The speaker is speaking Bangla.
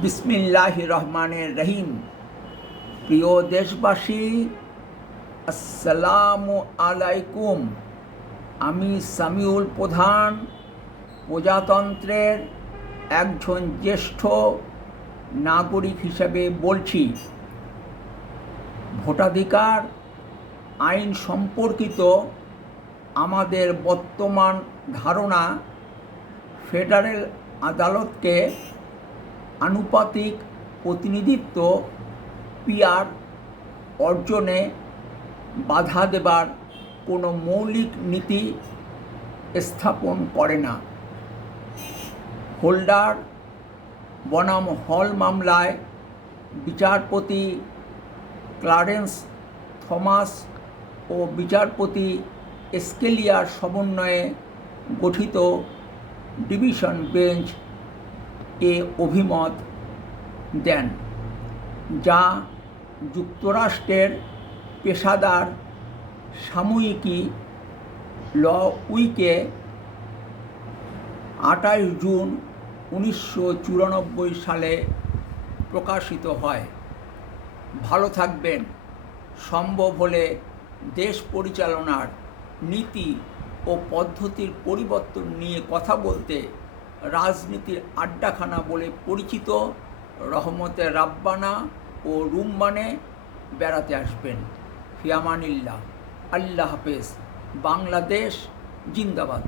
বিসমিল্লাহির রহমানির রহিম। প্রিয় দেশবাসী, আসসালামু আলাইকুম। আমি সামিউল প্রধান প্রজাতন্ত্রের একজন জ্যেষ্ঠ নাগরিক হিসেবে বলছি, ভোটাধিকার আইন সম্পর্কিত আমাদের বর্তমান ধারণা ফেডারেল আদালতকে আনুপাতিক প্রতিনিধিত্ব পিআর অর্জনে বাধা দেবার কোনো মৌলিক নীতি স্থাপন করে না। হোল্ডার বনাম হল মামলায় বিচারপতি ক্লারেন্স থমাস ও বিচারপতি স্কেলিয়ার সমন্বয়ে গঠিত ডিভিশন বেঞ্চ এ অভিমত দেন, যা যুক্তরাষ্ট্রের পেশাদার সাময়িকী ল উইকে 28 জুন 1994 সালে প্রকাশিত হয়। ভালো থাকবেন। সম্ভব হলে দেশ পরিচালনার নীতি ও পদ্ধতির পরিবর্তন নিয়ে কথা বলতে রাজনীতির আড্ডাখানা বলে পরিচিত রহমতে রাব্বানা ও রুম্মানে বেড়াতে আসবেন। ফি আমানিল্লাহ। আল্লাহ হাফেজ। বাংলাদেশ জিন্দাবাদ।